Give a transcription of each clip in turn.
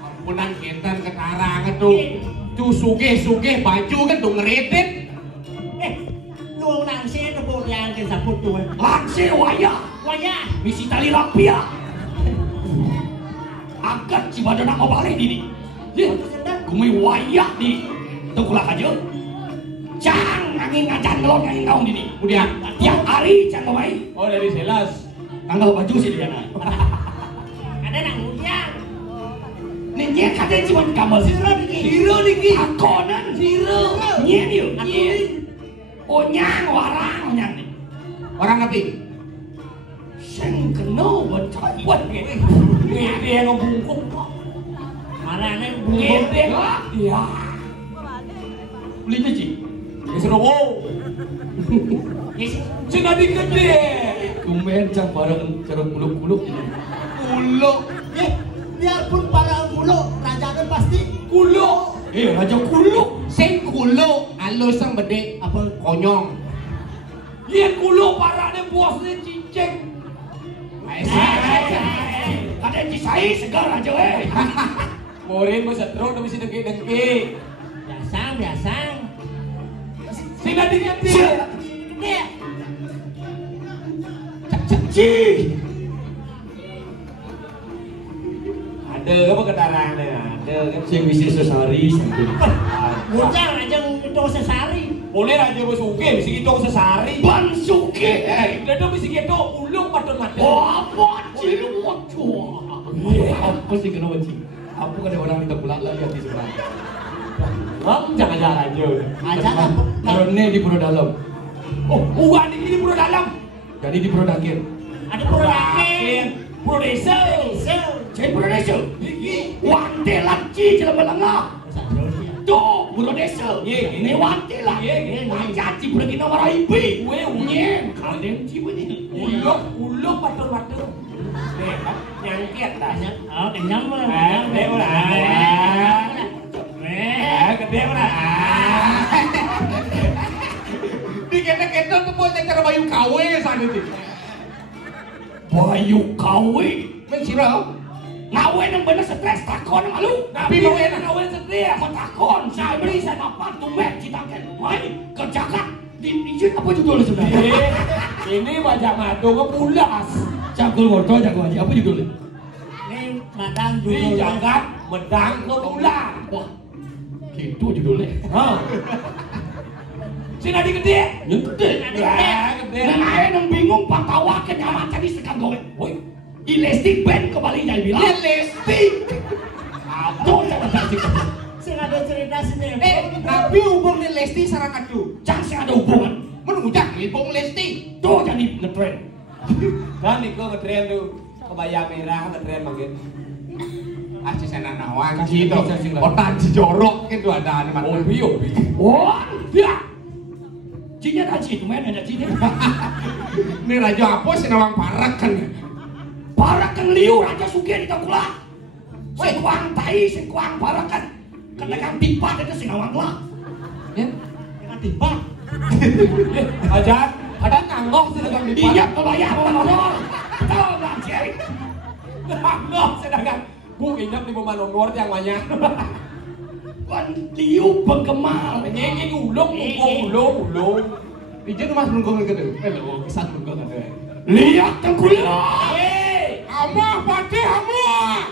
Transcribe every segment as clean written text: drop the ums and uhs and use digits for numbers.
Ampunan kinten ketarangan tuh. Cu sugih baju kan tuh ngeritit. Luang langsir nebut yang kesaput tuh. Langsir waya. Misi tali lapia. Angkat cibadan nama balik ini. Kumi waya di tengkulak aja. Cang angin ngacan ngelon angin kaum ini. Kemudian tiap hari can kemai. oh dari selas. Tanggal baju sih dia naik. Ada nang ujian. Nih katanya cuma kamar Zero niki. Akonan Zero. Nyen yuk. Oh nyang warang nyang nih. Orang ngerti? Seng kena buat buat gitu. Ngede yang bungkuk. Marane Ngede lah. Iya. Beli biji. Keserowo. Cina di gede. Kumen cang bareng cara buluk-buluk ini. Kuluk. biarpun para kulo rajakan pasti Kuluk. Raja kuluk. Sing kuluk alus sang bede apa konyong. Iya kuluk parahnya bosnya cicing. Ada yang cisai segar aja Morin mau setro tapi si dengki. biasa Sina di gede. gede Ci. Ada apa ketarangan ada kan? Sing bisa sesari sampai. bujang aja itu sesari Boleh aja bos suke, bisa gitu sesari. Ban suke. Dado bisa gitu ulung matun-matun. Oh apa ci lu apa sih kena wajib? Apa kan ada orang minta pulak lagi di sebelah. Jangan-jangan aja. aja apa Karena di Pura Dalam. Oh, uang ini Pura Dalam. Jadi di Pura Dakir. ada produkin Pura Desa. Cek Pura Desa. Iki wante lanci jalan belengah. Tuh, Pura Desa. Ini wante lah. Wajaci Pura Kina Waraibi. Nyen, kalian cium ini. Ulung matun-matun. Nyangkiat lah. oh kenyang mah Gede lah. Gede lah. Di kena-kena tuh buat cara bayu kawe sana tuh. Bayu kawe. Mencirau. Ngawe yang bener stres takon malu. Tapi mau enak ngawe stres. Takon, saya beri saya dapat tumbek citakan. Mai kerjakan. Di apa judulnya sebenarnya? Ini wajah madu ngepulas. Cakul wortel jago aja. Apa judulnya? ini madang Di dulu jagat medang ngepulas. Wah, gitu judulnya. Sini di gede. Gede. Gede. Nah, yang bingung pak tawakan nyaman tadi sekan gowe. Woi, Ilesti band kembali jadi bilang. Lesti. Apa jangan kasih. sing ada cerita sini Tapi hubung nih Lesti sarang adu. Jangan sih ada hubungan. Menunjang hubung Lesti. Tuh jadi ngetren. Kan Niko ngetren tuh. Kebaya merah ngetren makin. Aci sana nawan gitu. Otak jorok gitu ada mana. Obi. Wah, dia. Cinya tadi itu main ada cinya. Ini raja apa sih nawang parak kan? Parakan liu raja suge di takula. Sekuang tai, sekuang parakan. Kenakan tipat itu sinawang lah. Ya. dengan tiba Aja ada kanggok sih dagang di Iya, kalau ya mau ngomong. Tahu nggak sih? kanggok sedangkan Bu ingat di rumah nomor yang banyak. Kan liu penggemal. Nyengin ulung. Ijen mas nunggu gitu. Lo kisah nunggu kan? Lihat tengkulah. Amah pati amah.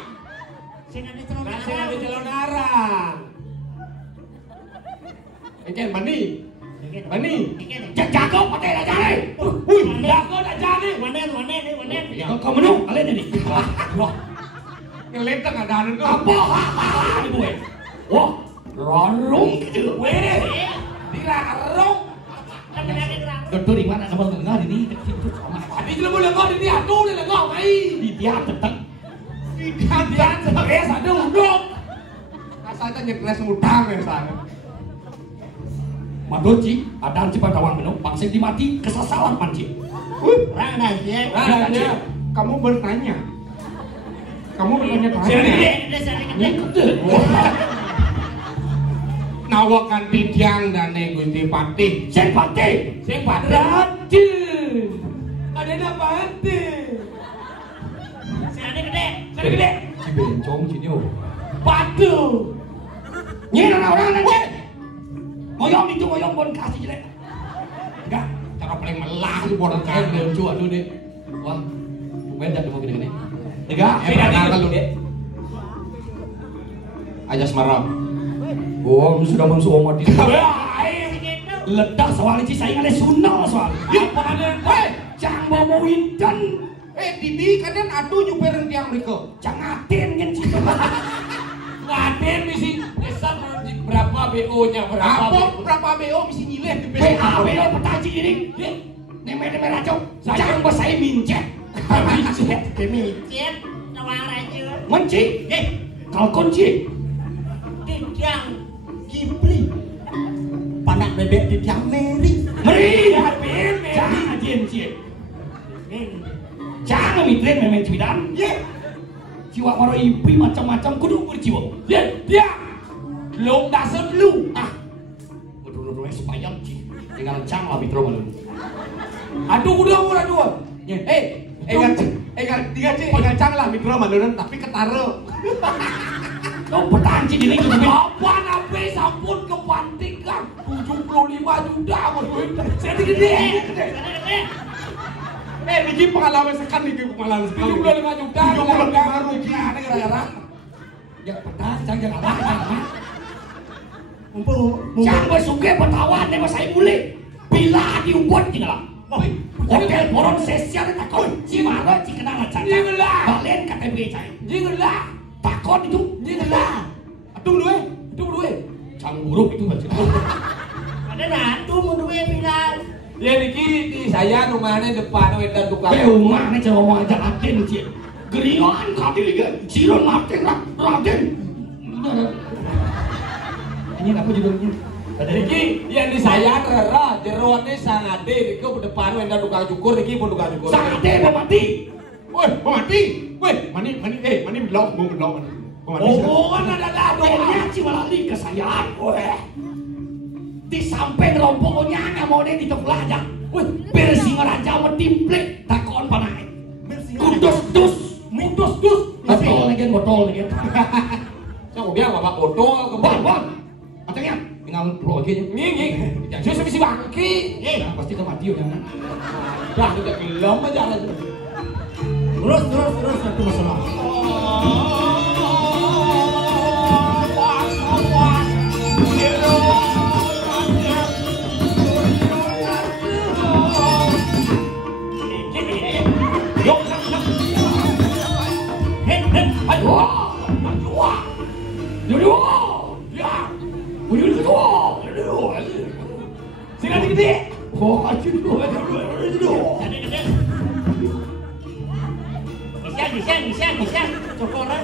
sing ada celana Masih ada jalan arang. Ijen mani. Jago pakai aja nih. Jago dah jadi. wanen Kau menung kalian ini. Ngelenteng ada anu tuh. Apa? Ini gue. Wah, rarung gitu. Weh, dirarong. Dokter di mana nama tengah ini? Itu sama. Adi jelemu lengok di adu di lengok mai. Di tiap tetap. Dia sebagai ada uduk. Asalnya nyekres udang ya sana. Madoci, ada cepat awang minum. Paksa dimati kesesalan panci. orang nanti Nah, kamu bertanya. Ini gede. Nawakan tidiang dan Gusti Patih. Sing pati. Sing Patih. Rati. Ada apa Patih? sing ada gede Sing gede. bencong sini oh. Padu. Nyen orang nang nyen. Ngoyong itu ngoyong bon kasih jelek. Enggak, cara paling melah itu bon kasih bencong aduh deh. Wah. Bukan jadi mau gini-gini. Enggak, beda lu deh. Aja semarang. Oh, sudah masuk omat itu. Ledak soal itu saya ada sunal soal. Apa ada? Cang mau winten. Didi kadang aduh nyuperin tiang mereka. Cang aten kan sih. Ngaden misi besar berapa BO-nya berapa BO misi nyileh di BO petaji ini. Neme racau. Cang bos saya mincet. Mincet sama raja. Mencik. Kalau kunci. Tiang Kipli. Panak bebek di tiang Meri. Meri ya bebek. Jangan jencik. Jangan mitren memang cibidan. Jiwa maro ipi macam-macam kudu berjiwa. Dia long dasar lu. Betul-betul supaya ci. Tinggal cang lah mitro malu. Aduh udah dua. Tiga cang lah mitro malu tapi ketaro. Kau petanci diri gitu. Apaan apa sampun kepantikan 75 juta berduit. Saya gede. Ini pengalaman sekali nih pengalaman sekali. 75 juta. 75 rugi ada gara-gara. Ya petang jangan lah. Mumpung Cang bersuge petawan nih mas saya mulai. Bila diubah tinggal. Hotel Boron Sesial takon. Cimaro cikenal cang. Balen KTP cang. Jingelah. Takon itu. Jingelah. Tunggu dulu. Cang buruk itu baca. ada ratu mundur bilang. Ya niki di saya rumahnya depan wedan tukang. Rumahnya jangan ngomong aja Raden sih. Geringan kati lagi. Siron Raden. Ini apa judulnya? Niki yang di saya rera jeroannya sangade niki depan wedan tukang cukur niki pun tukang cukur. Sangade mau mati. Woi, mani blok mani. Oh, kan ada doanya cuma lali ke saya. Di samping rompoknya nggak mau deh di tengah aja. Bersih raja metimplek takon panai. Kudus. Botol lagi. Saya mau bilang bapak botol Bang. Katanya tinggal pulau lagi. Nging. Saya mesti bangki. Pasti ke mati udah. Dah udah gelom aja lah. Terus satu masalah. Sila gede. Oh, aduh. Bisa. Cokolan.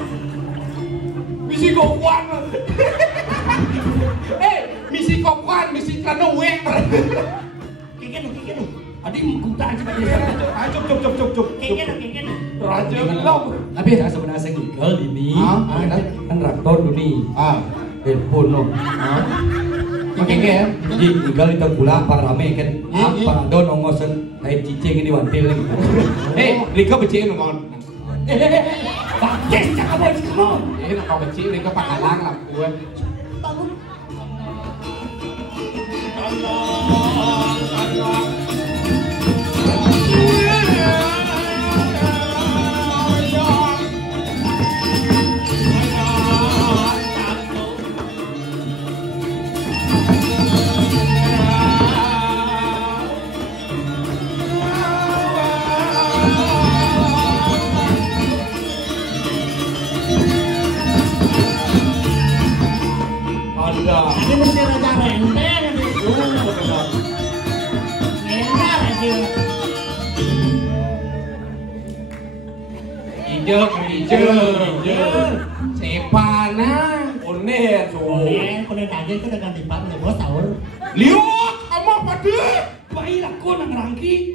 Misi kokuan. Misi kokuan, misi karena wek. Kikenu. Adi mengkuta aja pada Ayo cuk. Kikenu. Raja belum. Tapi ada sebenarnya ngigel ini. Kan raktor dulu. Telepon no. Oke kan? Di ngigel itu pula para rame kan. Para don ongosen kayak cicing ini wantil gitu. Rika becin ngon. Bagus cakap bos kamu. Nak kau becin Rika pakalang lah gue. Ini mesti raja renteng. Enak aja. Hijau. Sepana. Onen. Konen aja itu udah ganti pan nih bos sahur. Lihat, kamu apa deh? Baiklah kau nang rangki.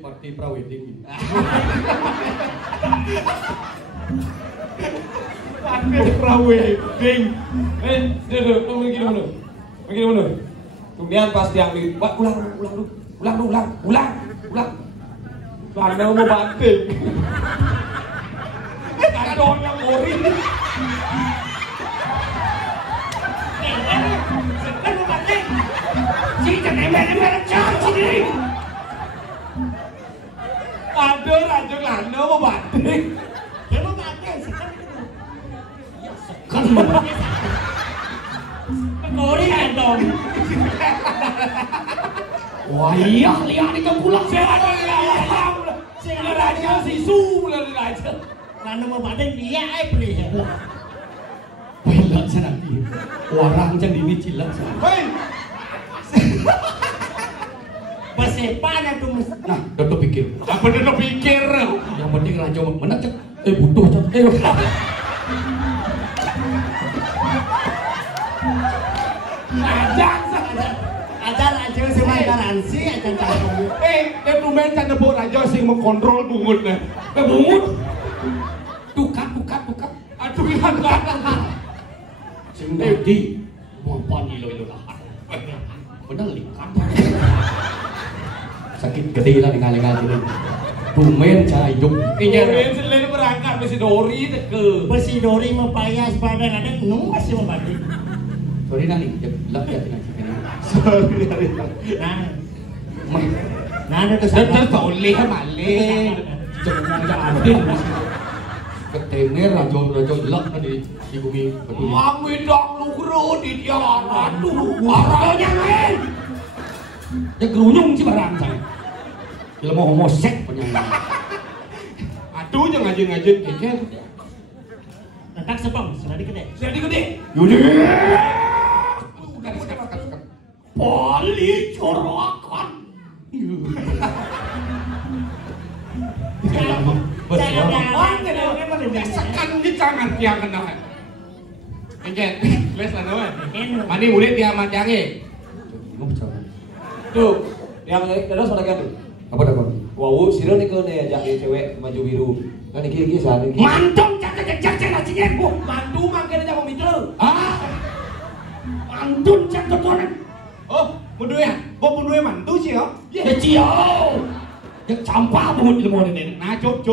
Parti prawedding. Parti prawedding. Begini dulu. Kemudian pas yang di ulang. Karena mau banting. Dori. Kan mau pakai. Si jangan ember-ember sini. Aduh, Rajo Lando mau batik. Dia mau pakai sekarang itu. Kan Kori dong. wah iya lihat itu pulang Sehingga Rajo si Su lah Rajo. Lalu mau pakai dia beli. Pilak sana nanti orang jangan ini cilak sana. Hei, Bersepana tuh mesti. Nah, udah pikir. apa udah pikir? Yang penting raja mana cek. Butuh cek. Ajak Ajar aja semua garansi aja canggung. dia tuh main canda bawa Rajo sih mengontrol bungutnya. Bungut. Tukat. Aduh, yang kata. Sing di mampan ilo lah. Bener likat. Sakit gede lah ningali ini. Tumen cara hidup. Ingin selain berangkat mesti Dori teke. Besi dori mempayas pada ada nung masih mau pakai. Sorry nani, lap ya tinggal sini. Nah, Mah, nah ada tuh Terus boleh malih. jangan adil. Ketemer raja lak tadi di bumi berdua. Mami dong nukro di dia aduh. Warnanya men. Ya gerunyung sih barang saya. Kalau mau homosek penyanyi. Aduh jangan ngajin keket. tentang sepong sudah dikede. Jadi gede. Yudi. Udah sekat. Pali corokan. Sekan di jangan dia kena. Engket, les lah nawe. Mani murid dia macange. Tuh, yang terus pada kan tuh. Apa dah kau? Wow, sira nih kau nih ajak cewek baju biru. Kan iki saat ini. Mantung cak nasinya bu. Mantu makan aja mau mitro. Ah, mantun cak tuan. Oh, mundur ya? Bawa mundur mantu sih ya? Ya cio. Ya campur bungut ilmu ini. Nah, cuk.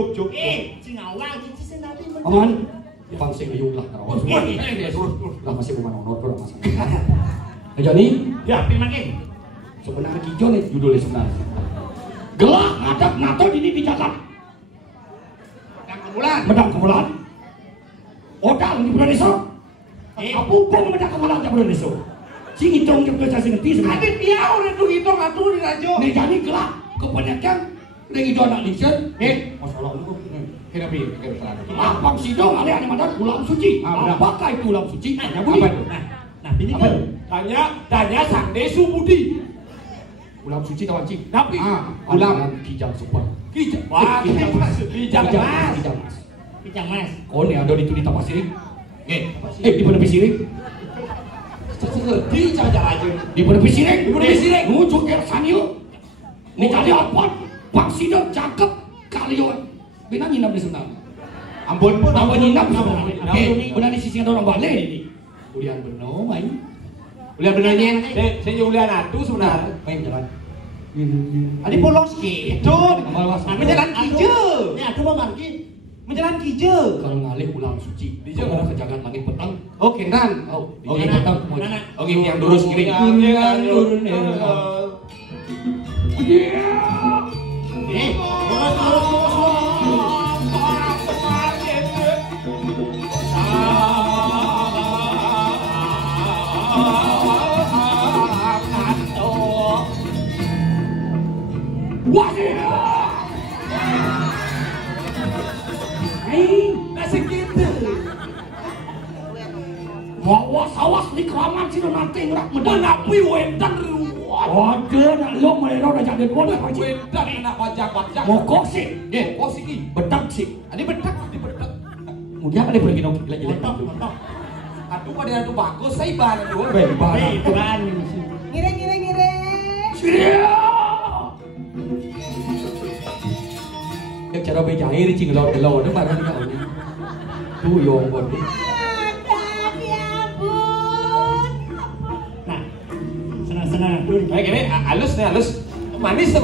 Sing awal cici senadi Aman. Pangsing ayung lah kau. Terus. Lah masih bukan honor kurang masalah. Jadi, ya pi makin. sebenarnya kijau nih judulnya sebenarnya. Gelak ngadap nato di jalan. Medang kemulan. Odal di bulan desa. Apa pun medang kemulan di bulan desa. Sing hitung jam kerja sing ngerti sebenarnya. Ada dia orang tuh hitung atuh di rajo. Nih jadi gelak kebanyakan lagi itu anak lincen. Masalah lu. Kenapa? Apa sih dong ada yang mandat ulam suci? benar. Apakah itu ulam suci? Tanya bunyi. Apa itu? Nah, ini Apa kan itu? Tanya sang Desu Budi. Ulam suci tahu cing. Tapi Ulam kijang super. Kijang. Wah, kijang mas. Kijang mas. pijang mas. Oh ini ada di tapas siring. Di penepi siring. Di jaga aja. Di penepi siring. Di penepi siring. Muncul ke sanil. Ini kali apa? Pak Sidok cakep kalio. Bina nyinap di sana. Ampun pun. Tambah nyinap sebenarnya. Benar di sisi ada orang balik ini. Ulian benar main. Ulian benernya. Saya Ulian atu sebenarnya. Main jalan. Adi polos gitu. Menjalan kijau. Ini aku mau marki. Menjalan kijau. Kalau ngalih ulang suci, Di dia jalan. mau kejagaan langit petang. Oh, kendan. Langit petang. Oke, yang lurus kiri. Awas di keramat sih nanti ngerak menapi wedan ruwet. Waduh, nak lo melero udah jadi dua dah pasti. Wedan nak wajah. Mogok sih, Kok sih ki? betak sih. Adi bedak. Kemudian ada pergi nong gila-gila. Montok. Aduh, ada bagus. Saya barang dua. Bebas. Ban. Ngire. Siria. Yang cara bejair cing lo itu barang dia ini. Tuh yang buat ni. Nah, senang-senang dulu. Kayak gini, halus nih, halus. Manis. Bisa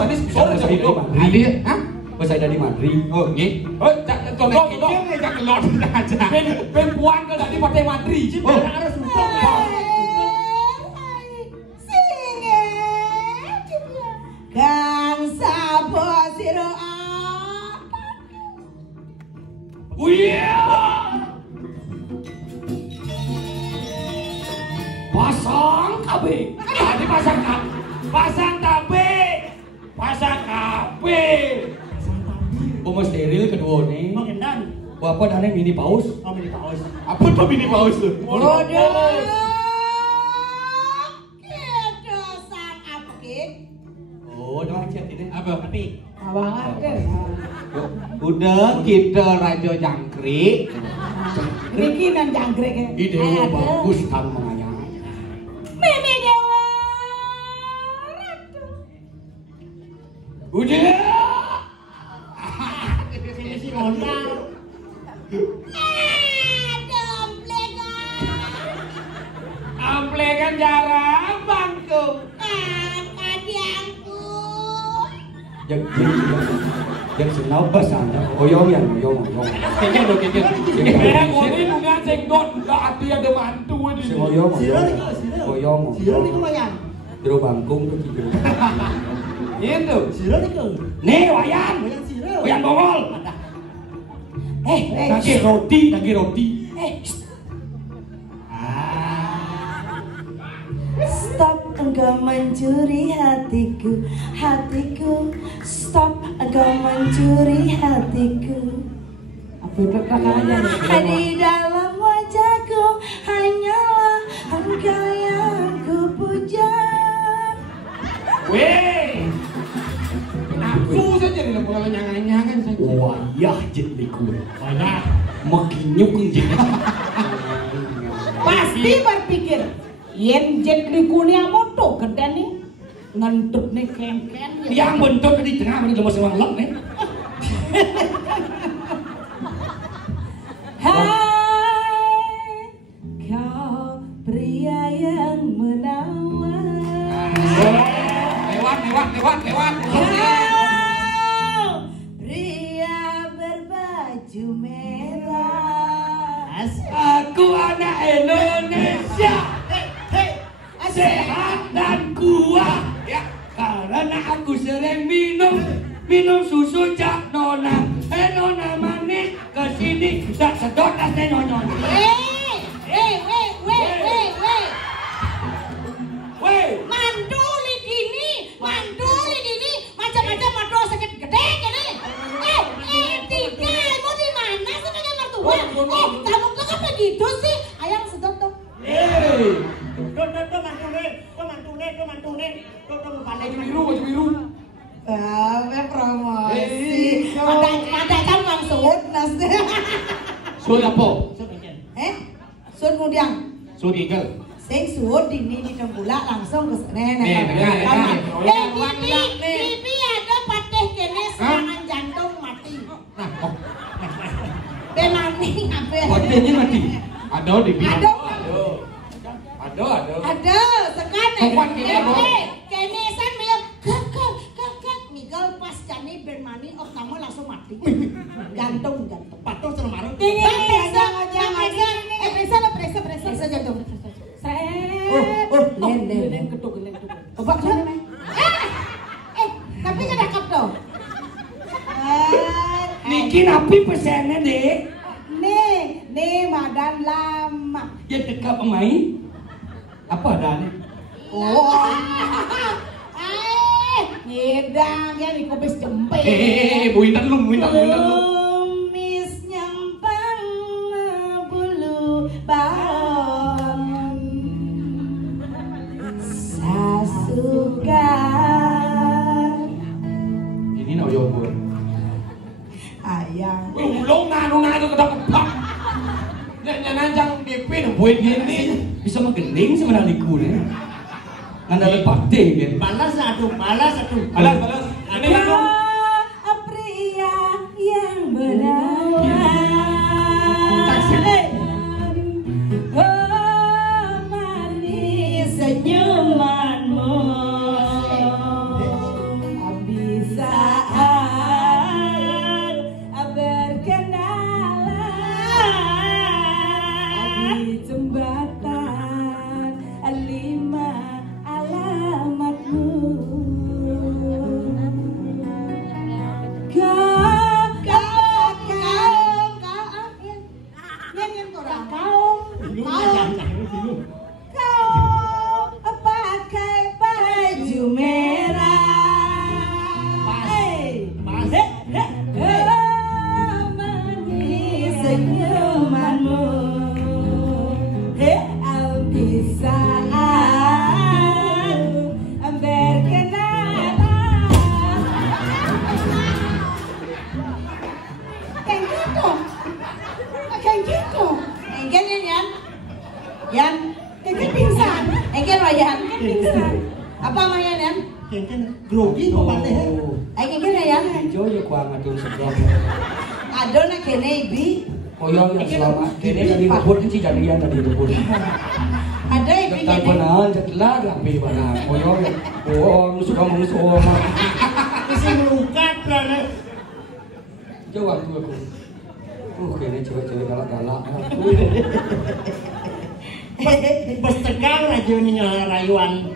bahasa itu Madrid. Adi, hah? Bahasa dari Madrid. Oh, nggih. Oh, Ini gak kelot aja. Ben puan ke tadi Partai Madri. Harus untung. Kang sapa sira Iya. Pasang KB. Tadi pasang KB. Pasang KB. Pasang KB. Oma steril kedua nih. Mau kendan. Bapak dan mini paus. Oh, mini paus. Apa tuh mini paus tuh? Bodoh. Kita sang apa ki? Oh, jangan chat ini. Apa? Tapi Abang ada. Udah kita Raja Jangkrik. Niki nan jangkrik ya. Ide lo bagus kan menganya. Mimi dewa. Udah. sini si Honda. Amplekan jarang bangku. Yang senau basahnya. Oyong. Kayaknya lo kayaknya. Ini nunga cengdot. Gak hati ada mantu ini. Si oyong. Siro ni ko, siro. Oyong. Siro ni ko mayan. Jero bangkung tuh gitu. Itu. Siro ni ko. Nih wayan. Mayan siro. Wayan bongol. Nagi roti. Stop engkau mencuri hatiku, stop engkau mencuri hatiku. Apa itu aja? Di dalam wajahku hanyalah engkau yang ku puja. Weh. Aku saja di lembaga nyangan-nyangan saja. Wayah jet liku. Banyak. Makin nyukung jet. Pasti berpikir, yen jet likunya moto kedan nih, ngentut nih ken-ken. Yang bentuk di tengah ini lemas orang lek nih. Hai, kau pria yang menawan. Lewat. Kau pria berbaju merah. Aku anak Indonesia. Sehat dan kuat. Ya, karena aku sering minum susu Cak Nona. Nona manis kesini tak sedot asnya nyonya. Weh, Manduli dini, macam-macam mandul sakit gede gini. Tika, mau di mana sebagai mertua? Kamu tuh kan begitu sih? Ayang sedot tuh. Tuh mantune. Balik. Baju biru. Babe promosi. Ada kan Bang Sud nas. Sud apa? Sud mudiang. Sud eagle. Sing Sud dini di Tembula langsung ke sana. Bibi ada pateh kene serangan jantung mati. Benani ngapain? patenya mati. Ada di bilang. Ada. Ada sekarang. Kapan kini ada? Kene san mel kakak Miguel pas jani bermani nama langsung mati. Jantung. Patuh sama marung. Periksa jantung. Len ketuk. Coba sana. Tapi kada kap dong. Niki napi pesennya deh. Nih madan lama. Ya dekat pemain. Apa ada nih? Oh. Ngedang ya di kopis jempe. Bu Intan lu. Kumis nyampang bulu bawang sasuka. Ini nak yo bu. Ayang. Ulung nanu kedak. Nyanjang DP buat gini. Bisa menggeling sebenarnya liku nih. Ngandalin pate kan. Balas satu. Balas. Ini kan Kau pria yang menawan. Oh manis senyumanmu. Bisa berkenan. senyumanmu. Bisa berkenalan. Kayak gitu. Kayak gitu. Enggen Yan. Yan, kayak pingsan. Enggen Yan, kayak pingsan. Apa namanya Yan? Kengken grogi kok balik. Enggen Yan. Jo ya kuang aduh sedap. Aduh nak kene ibi. Koyo ya selamat. Kene dari kebun sih jadian dari kebun. Ada ibi kene. Benar, jelas rapi benar. Koyo ya. Oh, suka musuh. Mesti melukat kan. Jawab tuh aku. Kene cewek-cewek galak-galak. Bos tegang aja nih rayuan.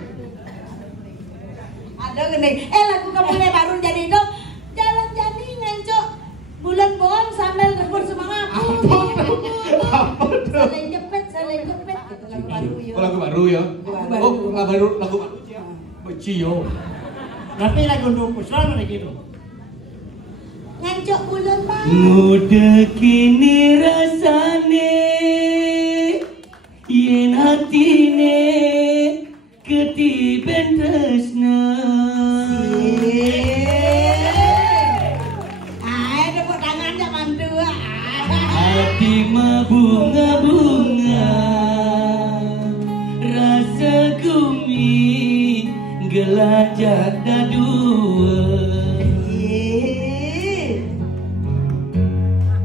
Ada gini. Lagu kamu yang baru jadi dong. Jalan jadi ngancok. Bulan bon sambil rebut semangat. Apa tuh? Saling jepit. Gitu lagu baru yo. Oh, lagu baru ya? Oh, lagu baru. Beci yo. Tapi lagu untuk puslan ada gitu. Ngancok bulan bon. Muda kini rasane yen hatine ketiben tresna. Tepuk tangan zaman tua. Hati bunga-bunga rasa gumi gelajah dadua.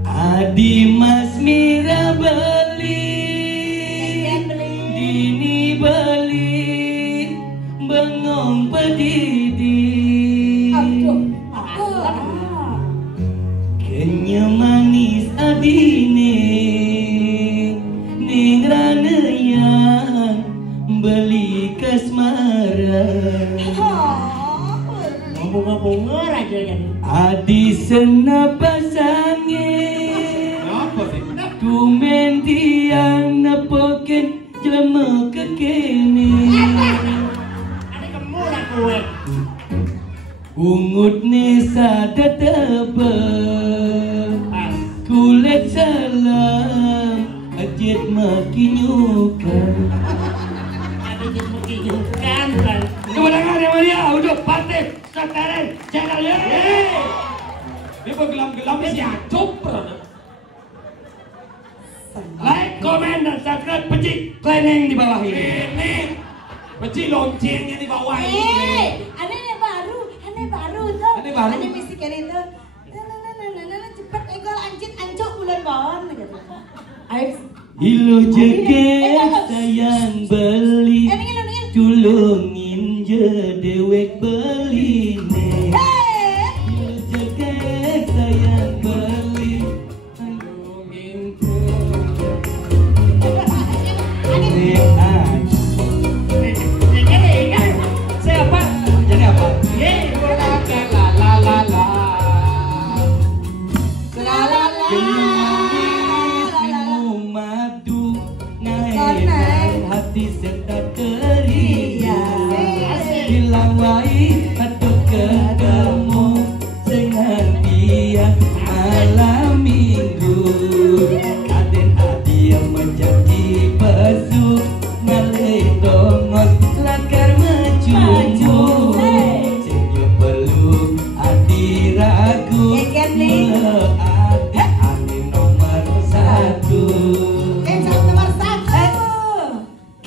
Adi Mas Mira beli dini beli bengong pedidi. Kenya manis adine ning raneyan beli kasmara. Bunga-bunga aja kan. Adi senapa sange Apa sih? tumen tiang napoken jelema kekene. Ada kamu lah kue. Ungut nesa tetebe kulit salam ajit makinyukan. Ada yang mengizinkan kan. Kemenangan yang Maria untuk partai Sakaren channel ya. Ini kok gelam-gelam sih acop. Like, comment, dan subscribe pecik kleneng di bawah ini. Ini peci loncengnya di bawah ini. Aneh baru tuh. Aneh baru. Aneh misi kali itu. Cepet egol ancuk bulan bon gitu. Ayo. Ilu jeket sayang beli culungin je dewek beline. Ilu jeket sayang beli culungin siapa? Jadi apa? Hati serta keria hilang wai atau ketemu dengan dia malam minggu aden hadiah menjadi pesu ngalih dongos lakar mencumbu senyum peluk hati ragu aden ane nomor satu.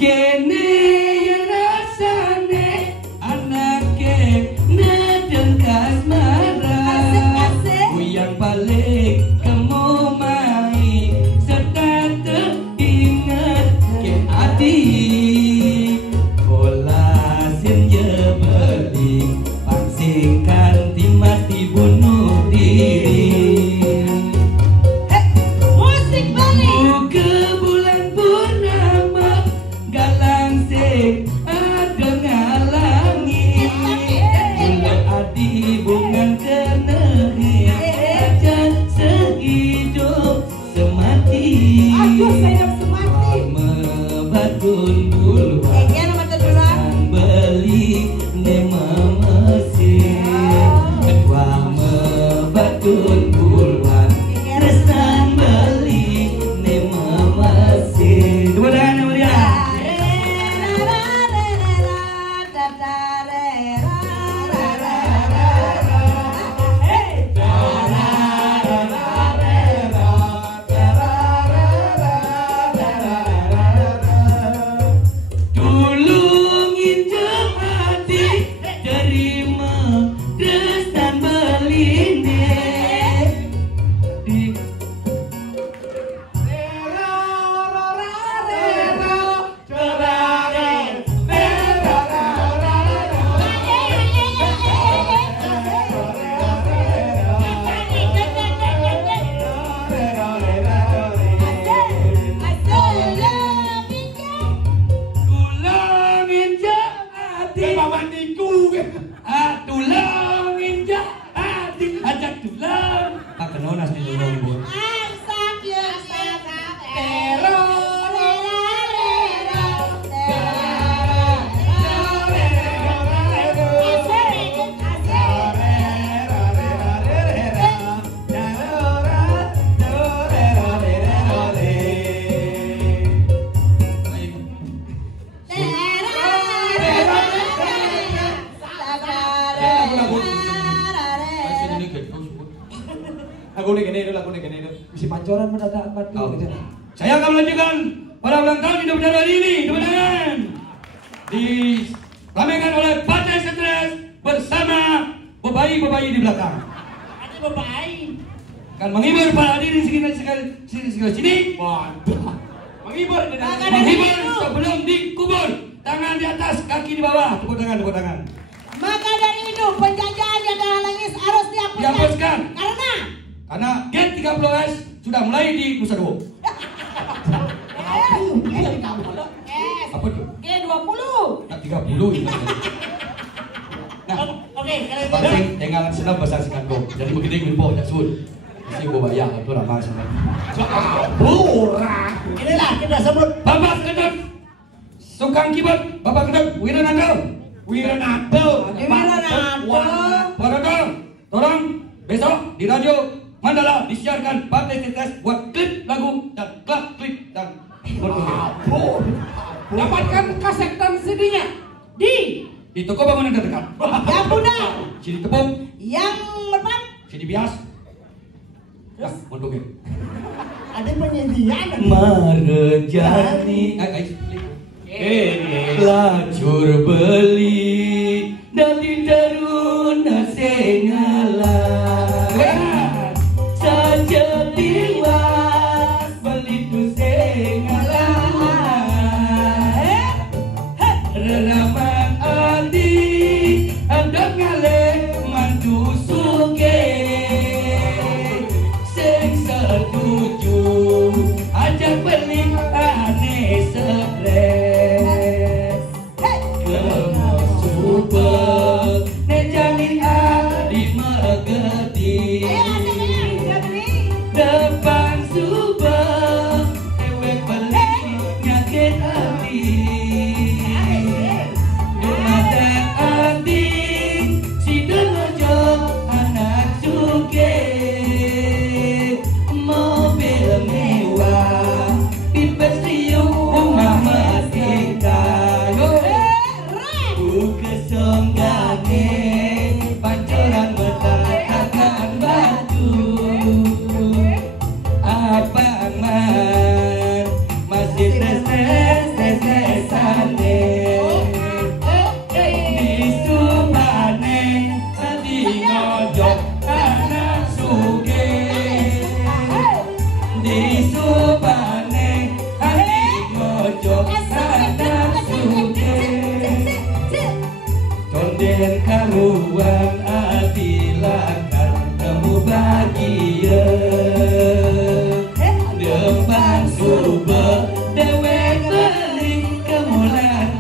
Kene bocoran mendadak batu gitu. Saya akan melanjutkan pada ulang tahun hidup negara hari ini, teman-teman. Diramaikan oleh Partai Stres bersama bebayi-bebayi di belakang. Ada bebayi. Akan menghibur para hadirin sini. Waduh. Menghibur Sebelum dikubur. Tangan di atas, kaki di bawah. Tepuk tangan. Maka dari itu penjajahan yang terhalangi harus Dihapuskan. Karena Gate 30S sudah mulai di Nusa Dua. Apa tuh? G20. Nah, 30 itu. Nah, Oke, kalau itu. penting tinggalan senang bahasa singkat kok. Jadi begitu info ya sun. Si gua bayar itu ramah sama. Murah. Inilah kita sebut Bapak Kedut, tukang keyboard, Bapak Kedut, Wiranado. Tolong besok di radio Mandala disiarkan Partai Stres buat klip lagu dan klip dan Dapatkan kaset dan CD-nya di toko bangunan terdekat. Yang muda, CD tepung, yang berpat, CD bias. Nah, untuk ada penyediaan. Marejani lacur beli dari darun sengala saja tiwas beli tu sengala reraman adi andok ngale mandu suge sing setuju ajak beli aneh stres kemusubel nejani adi megedi depan subel ewek beli nyakit hati demada adi si denojo anak suge mobil mewah pipes riuh rumah merdeka buka songgane pancoran bertatakan batu abang man masih tes-tesane di Subane tadi ngojok anak suge di Subane tadi ngojok anak suge Konden karuan adilakan kamu bahagia depan subel dewek beli kemulan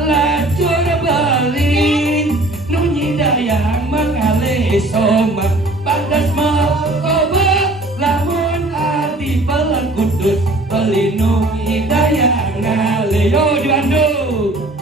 lacur beli nunyi dayang mengalih soma pandas mekoba lamun adi pelan kudus pelindungi dayang ngalih yo di Bandung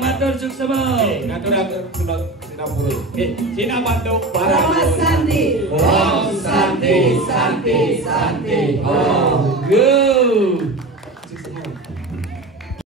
Matur suksema. Ngatur sudah purul. Cina Bandung barang. Sandi. Oh, Santi. Oh, go.